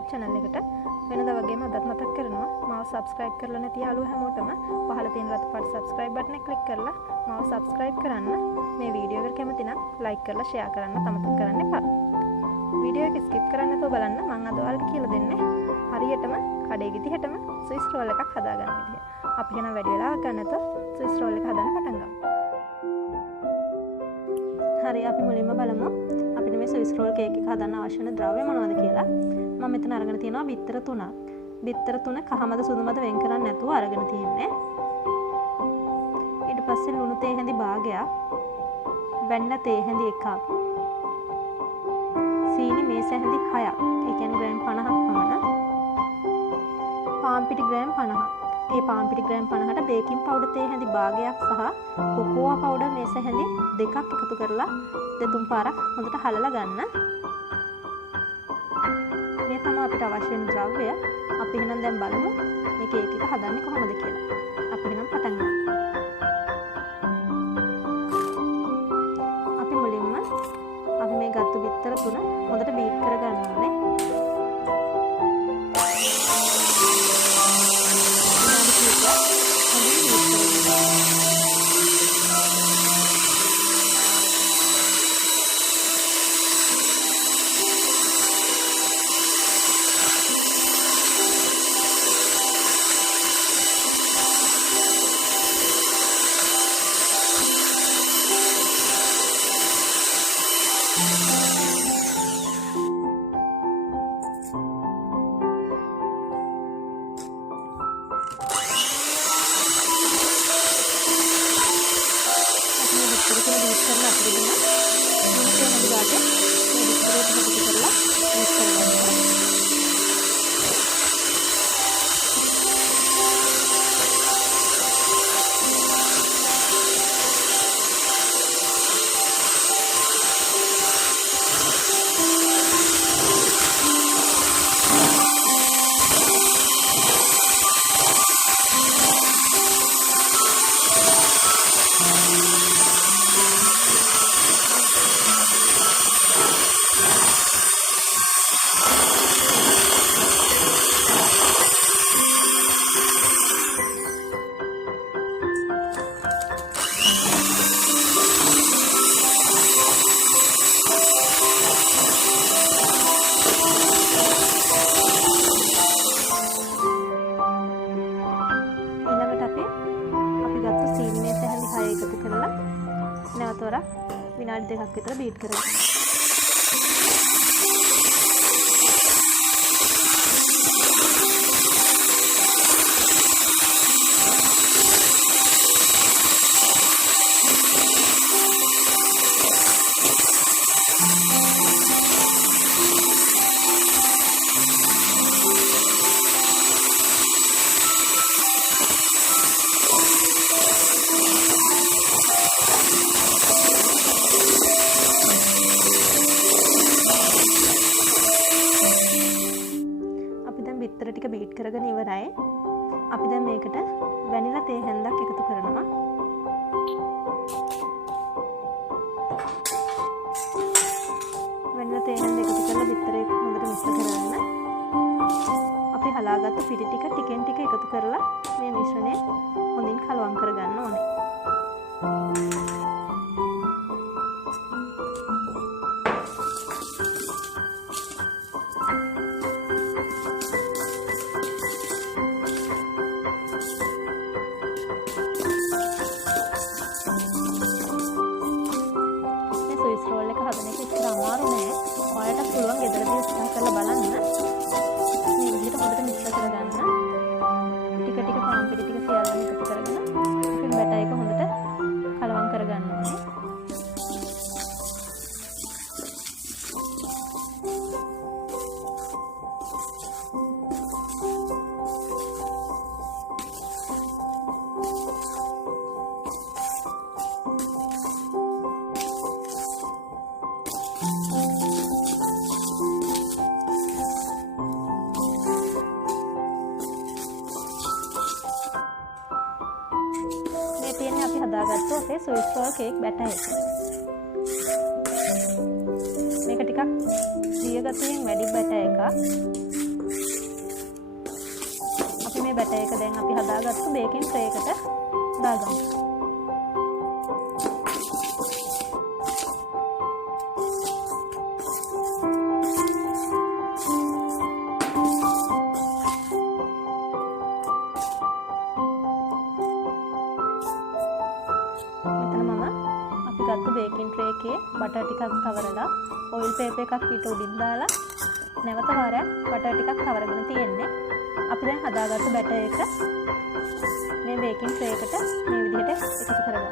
YouTube channel එකට. වෙනදා වගේම අදත් මතක් කරනවා මාව subscribe කරලා නැති යාළුවෝ හැමෝටම පහළ තියෙන රතු පාට subscribe button එක click කරලා මාව subscribe කරන්න. මේ වීඩියෝ එක කැමති නම් like කරලා share කරන්න අමතක කරන්න එපා. වීඩියෝ එක skip කරන්න නැතුව බලන්න. මම අද ඔයාලට කියලා දෙන්නේ හරියටම කඩේ විදිහටම Swiss roll එකක් හදාගන්න විදිය. අපි එහෙනම් වැඩි වෙලාවක් ගන්න නැතුව Swiss roll එක හදන්න පටන් ගමු. හරි අපි මුලින්ම බලමු අපිට මේ Swiss roll cake එක හදන්න අවශ්‍ය වෙන ද්‍රව්‍ය මොනවද කියලා. මම මෙතන අරගෙන තියෙනවා බිත්තර 3ක්. බිත්තර 3 කහමද සුදුමද වෙන් කරන්නේ නැතුව අරගෙන තියෙන්නේ. ඊට පස්සේ ලුණු තේ හැඳි භාගයක්, වැන්න තේ හැඳි එකක්, සීනි මේස හැඳි 6ක්, ඒ කියන්නේ ග්‍රෑම් 50ක් පමණ, පාන් පිටි ග්‍රෑම් 50ක්. ඒ පාන් පිටි ග්‍රෑම් 50ට බේකින් පවුඩර් තේ හැඳි භාගයක් සහ කොකෝවා පවුඩර් මේස හැඳි දෙකක් එකතු කරලා දෙතුන් පාරක් හොඳට හලලා ගන්න. මේ තමයි අපිට අවශ්‍ය වෙන ද්‍රව්‍ය. අපි එහෙනම් දැන් බලමු මේ කේක් එක හදන්නේ කොහොමද කියලා. අපි එහෙනම් පටන් ගමු. අපි මුලින්ම අපි මේ ගත්ත බිත්තර 3 හොඳට බීට් කරගන්න ඕනේ. විනාඩි දෙකක් විතර බීට් කරගන්න. බිත්තර ටික බීට් කරගෙන ඉවරයි. අපි දැන් මේකට වැනිලා තේ හැන්දක් එකතු කරනවා. වැනිලා තේ හැන්ද එකතු කරලා බිත්තරේ හොඳට මික්ස් කරගන්න. අපි හලාගත්ත පිටි ටික ටිකෙන් ටික එකතු කරලා මේ මිශ්‍රණය හොඳින් කලවම් කරගන්න ඕනේ. අමාරු නෑ. ඔයාලට පුළුවන් ගෙදරදී උත්සාහ කරලා බලන්න. මේ විදිහට හොඳට මික්ස් කරගන්න. ටික ටික පාන් පිටි ටික සියල්ලම එකතු කරගෙන අපි බැටර් එක හොඳට කලවම් කරගන්න ඕනේ. තියෙන්නේ අපි හදාගත්තු අපේ Swiss roll cake batter එක. මේක ටිකක් දිය ගතියෙන් වැඩි batter එකක්. මේ බැටර් එක දැන් අපි හදාගත්තු බේකින් ට්‍රේ එකට දාගමු. බේකින් ට්‍රේ එකේ බටර් ටිකක් තවරලා ඔයිල් පේපර් එකක් ඊට උඩින් දාලා නැවත වාරයක් බටර් ටිකක් තවරගෙන තියෙන්නේ. අපි දැන් හදාගත්තු බැටර් එක මේ බේකින් ට්‍රේ එකට මේ විදිහට එකතු කරගන්න.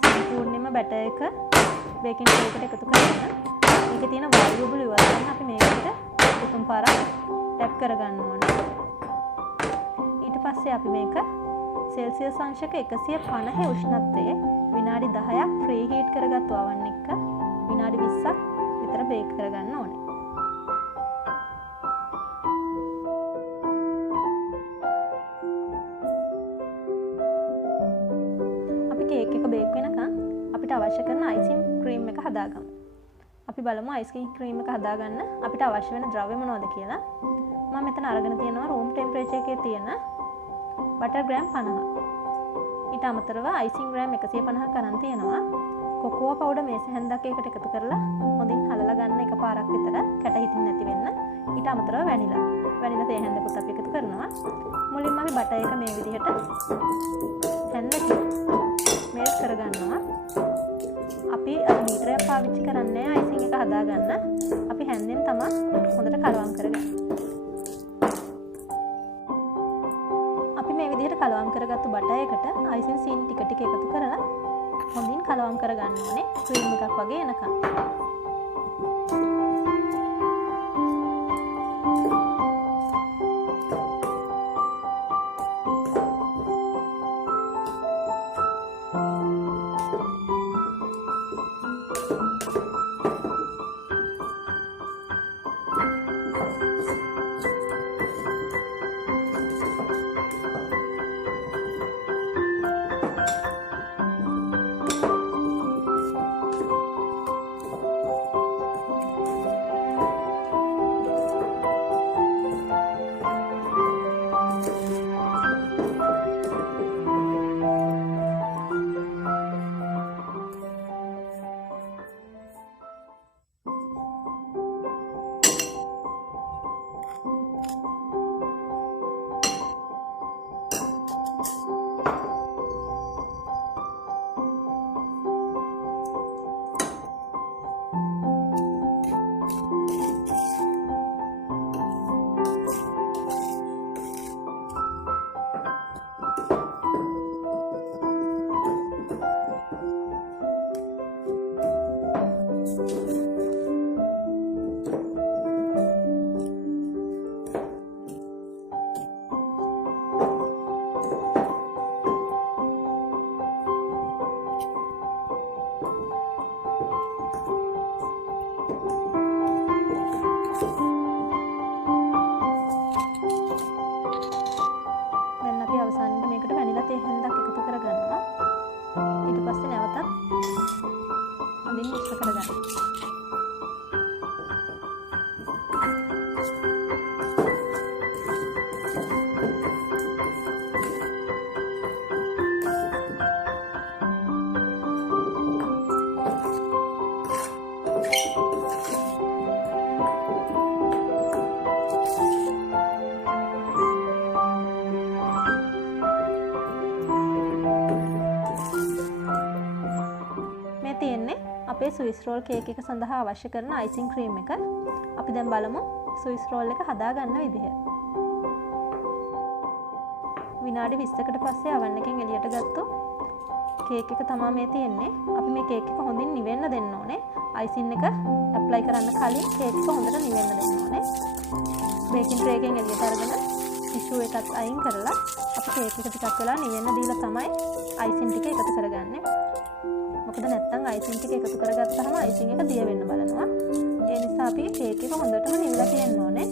සම්පූර්ණයෙන්ම බැටර් එක බේකින් ට්‍රේ එකට එකතු කරගෙන මේකේ තියෙන වායු බුබුළු ඉවත් කරන්න අපි මේකට තුන් පාරක් ටැප් කරගන්න ඕනේ. ඊට පස්සේ අපි මේක සෙල්සියස් අංශක 150 උෂ්ණත්වයේ විනාඩි 10ක් ෆ්‍රී හීට් කරගත්තු oven එක විනාඩි 20ක් විතර බේක් කරගන්න ඕනේ. කේක් එක බේක් වෙනකන් අපිට අවශ්‍ය කරන අයිසිං ක්‍රීම් එක හදාගමු. අපි බලමු අයිසිං ක්‍රීම් එක හදාගන්න අපිට අවශ්‍ය වෙන ද්‍රව්‍ය මොනවද කියලා. මම මෙතන අරගෙන තියෙනවා රූම් ටෙම්පරේචර් එකේ තියෙන බටර් ග්‍රෑම් 50. ඊට අමතරව අයිසිං ග්‍රෑම් 150ක් අරන් තියෙනවා. කොකෝ පවුඩර් මේස හැන්දක් එකට එකතු කරලා හොඳින් හලලා ගන්න එකපාරක් විතර කැට හිටින්න නැති වෙන්න. ඊට අමතරව වැනිලා තේ හැන්දකුත් අපි එකතු කරනවා. මුලින්ම අපි බටර් එක මේ විදිහට හැන්දකින් මේස් කරගන්නවා. අපි මීටරයක් පාවිච්චි කරන්නේ අයිසිං එක හදාගන්න. අපි හැන්දෙන් තමයි හොඳට කලවම් කරගන්නේ. අපි මේ විදිහට කලවම් කරගත්තු බටර් එකට අයිසිං සීනි ටික ටික එකතු කරලා හොඳින් කලවම් කරගන්න ඕනේ. ක්‍රීම් එකක් වගේ එනකම්. අපේ ස්විස් රෝල් කේක් එක සඳහා අවශ්‍ය කරන අයිසිං ක්‍රීම් එක අපි දැන් බලමු ස්විස් රෝල් එක හදාගන්න විදිහ. විනාඩි 20කට පස්සේ oven එකෙන් එළියට ගත්තු කේක් එක තමයි මේ තියෙන්නේ. අපි මේ කේක් එක හොඳින් නිවෙන්න දෙන්න ඕනේ. අයිසින් එක ඇප්ලයි කරන්න කලින් කේක් එක හොඳට නිවෙන්න දෙන්න ඕනේ. බේකින් ට්‍රේ එකෙන් එළියට අරගෙන ටිෂු එකත් අයින් කරලා අපි කේක් එක ටිකක් වෙලා නිවෙන්න දීලා තමයි අයිසින් ටික එකතු කරගන්නේ. මොකද නැත්තම් අයිසින් ටික එකතු කරගත්තාම අයිසින් එක දිය වෙන්න බලනවා. ඒ නිසා අපි කේක් එක හොඳටම නිවිලා තියෙන්න ඕනේ.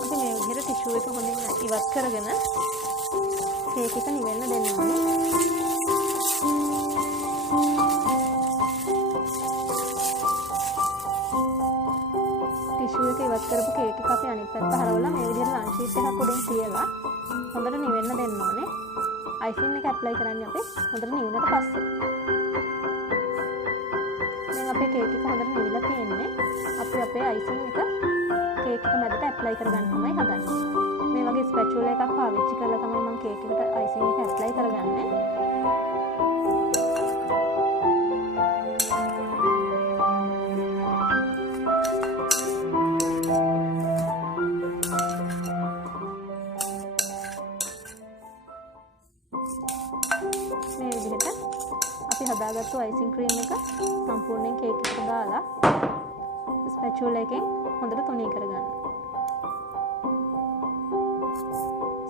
අපි මේ විදිහට ටිෂු එක හොඳින් ඉවත් කරගෙන කේක් එක නිවෙන්න දෙන්න ඕනේ. ටිෂු එක ඉවත් කරපු කේක් එක අපි අනිත් පැත්ත හරවලා මේ විදිහට ලන්ච් ෂීට් එකක් උඩින් තියලා හොඳට නිවෙන්න දෙන්න ඕනේ. අයිසින් එක ඇප්ලයි කරන්නේ අපි හොඳට නිවුනට පස්සේ. දැන් අපේ කේක් එක හොඳට නිවිලා තියෙන්නේ. අපි අපේ අයිසින් එක කේක් එක මැදට ඇප්ලයි කරගන්න තමයි හදන්නේ. මේ වගේ ස්පැචුලා එකක් පාවිච්චි කරලා තමයි මම කේක් එකට අයිසින් එක ඇප්ලයි කරගන්නේ. මේ විදිහට අපි හදාගත්තු අයිසින් ක්‍රීම් එක සම්පූර්ණයෙන් කේක් එකට දාලා ස්පැචුලා එකෙන් හොඳට තුනී කරගන්න.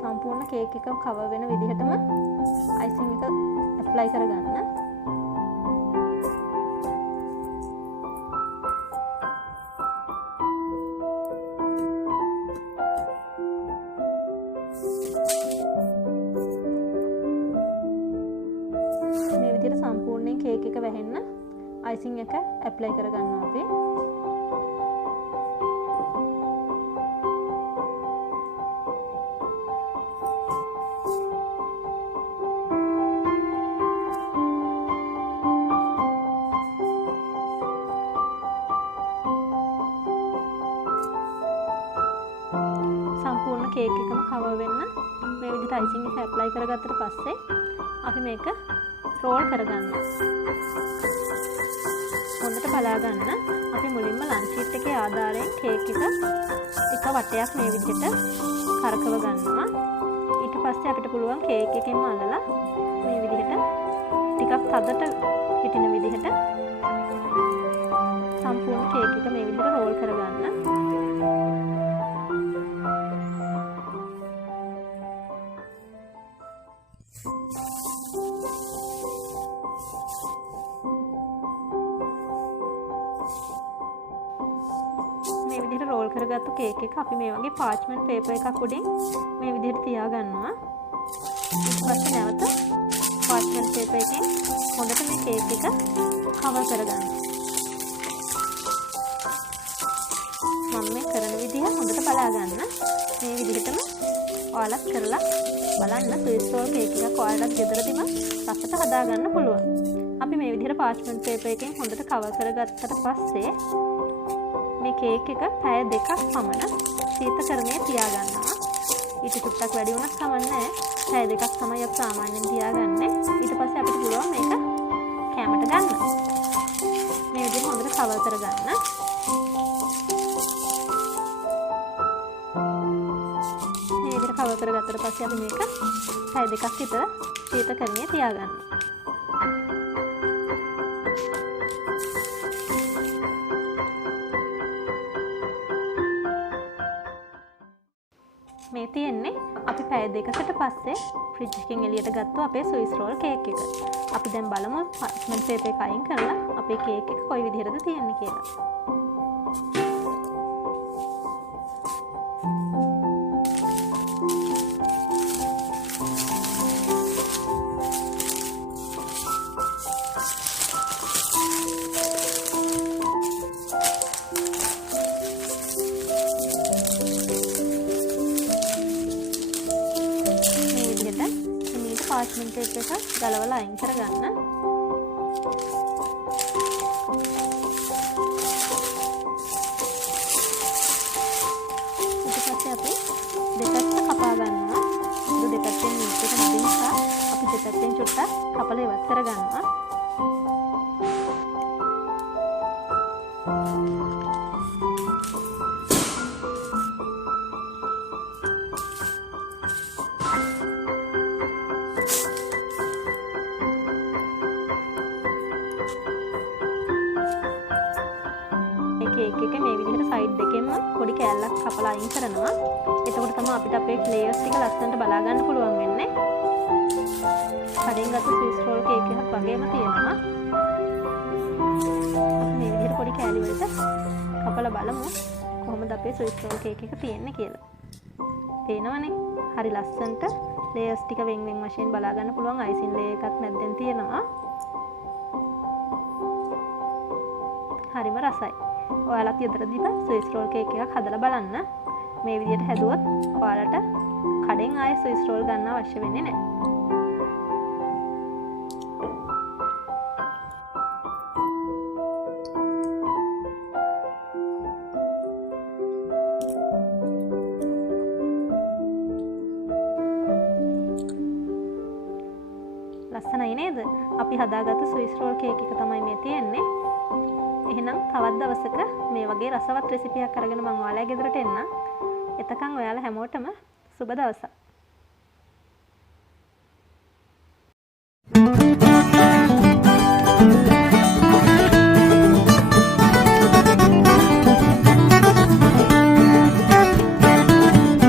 සම්පූර්ණ කේක් එක කවර් වෙන විදිහටම අයිසින් එක ඇප්ලයි කරගන්න. මේ විදිහට සම්පූර්ණයෙන් කේක් එක වැහෙන්න අයිසින් එක ඇප්ලයි කරගන්නවා අපි. සම්පූර්ණ කේක් එකම කවර් වෙන්න මේ විදිහට අයිසින් එක ඇප්ලයි කරගත්තට පස්සේ අපි මේක රෝල් කරගන්නවා. හොඳට බලා ගන්න. අපි මුලින්ම ලන්ච් ෂීට් එකේ ආධාරයෙන් කේක් එක වටයක් මේ විදිහට කරකව ගන්නවා. ඊට පස්සේ අපිට පුළුවන් කේක් එකෙන්ම අල්ලලා මේ විදිහට ටිකක් තදට හිටින විදිහට සම්පූර්ණ කේක් එක මේ විදිහට රෝල් කරගන්න. මේ විදිහට රෝල් කරගත්තු කේක් එක අපි මේ වගේ පාර්ච්මන්ට් පේපර් එකක් උඩින් මේ විදිහට තියා ගන්නවා. ඊට පස්සේ නැවත පාර්ච්මන්ට් පේපර් එකෙන් හොඳට මේ කේක් එක කවර් කරගන්න. මම මේ කරන විදිහ හොඳට බලා ගන්න. මේ විදිහටම ඔයාලත් කරලා බලන්න ස්විස් රෝල් කේක් එකක් ඔයාලට ගෙදරදීම රසට හදා ගන්න පුළුවන්. අපි මේ විදිහට පාර්ච්මන්ට් පේපර් එකෙන් හොඳට කවර් කරගත්තට පස්සේ මේ කේක් එක පැය 2ක් පමණ ශීතකරණයේ තියාගන්නවා. ඊට චුට්ටක් වැඩි වුණත් කමක් නැහැ. පැය 2ක් තමයි අපි සාමාන්‍යයෙන් තියාගන්නේ. ඊට පස්සේ අපිට පුළුවන් මේක කැමට ගන්න. මේ විදිහට හොඳට කවර් කරගන්න. මේ විදිහට කවර් කරගත්තට පස්සේ අපි මේක පැය 2ක් විතර ශීතකරණයේ තියාගන්නවා. මේ තියෙන්නේ අපි පැය 2කට පස්සේ ෆ්‍රිජ් එකෙන් එළියට ගත්ත අපේ ස්විස් රෝල් කේක් එක. අපි දැන් බලමු පාර්ච්මන්ට් පේපර් එක අයින් කරලා අපේ කේක් එක කොයි විදිහටද තියෙන්නේ කියලා. පාර්ච්මන්ට් පේපර් එක ගලවලා අයින් කරගන්න. ඊට පස්සේ අපි දෙපැත්ත කපා ගන්නවා. දෙපැත්තෙන් මේක නැති නිසා අපි දෙපැත්තෙන් චුට්ටක් කපලා ඉවත් කරගන්නවා. කේක් එක මේ විදිහට සයිඩ් දෙකෙන්ම පොඩි කෑල්ලක් කපලා අයින් කරනවා. එතකොට තමයි අපිට අපේ ක්ලේයර්ස් ටික ලස්සනට බලා ගන්න පුළුවන් වෙන්නේ. කඩෙන් ගත්ත ස්විස් රෝල් කේක් එකක් වගේම තියෙනවා. මේ විදිහට පොඩි කෑලි වලට කපලා බලමු කොහොමද අපේ ස්විස් රෝල් කේක් එක තියෙන්නේ කියලා. පේනවනේ. හරි ලස්සනට ලේයර්ස් ටික වෙන් වෙන් වශයෙන් බලා ගන්න පුළුවන්. අයිසින් ලේයර් එකක් මැද්දෙන් තියෙනවා. හරිම රසයි. ඔයාලත් ගෙදරදීම ස්විස් රෝල් කේක් එකක් හදලා බලන්න. මේ විදිහට හැදුවොත් ඔයාලට කඩෙන් ආයේ ස්විස් රෝල් ගන්න අවශ්‍ය වෙන්නේ නැහැ. ලස්සනයි නේද? අපි හදාගත්තු ස්විස් රෝල් කේක් එක තමයි මේ තියෙන්නේ. එහෙනම් තවත් දවසක මේ වගේ රසවත් රෙසිපියක් අරගෙන මම ඔයාලා ගෙදරට එන්නම්. එතකන් ඔයාලා හැමෝටම සුබ දවසක්.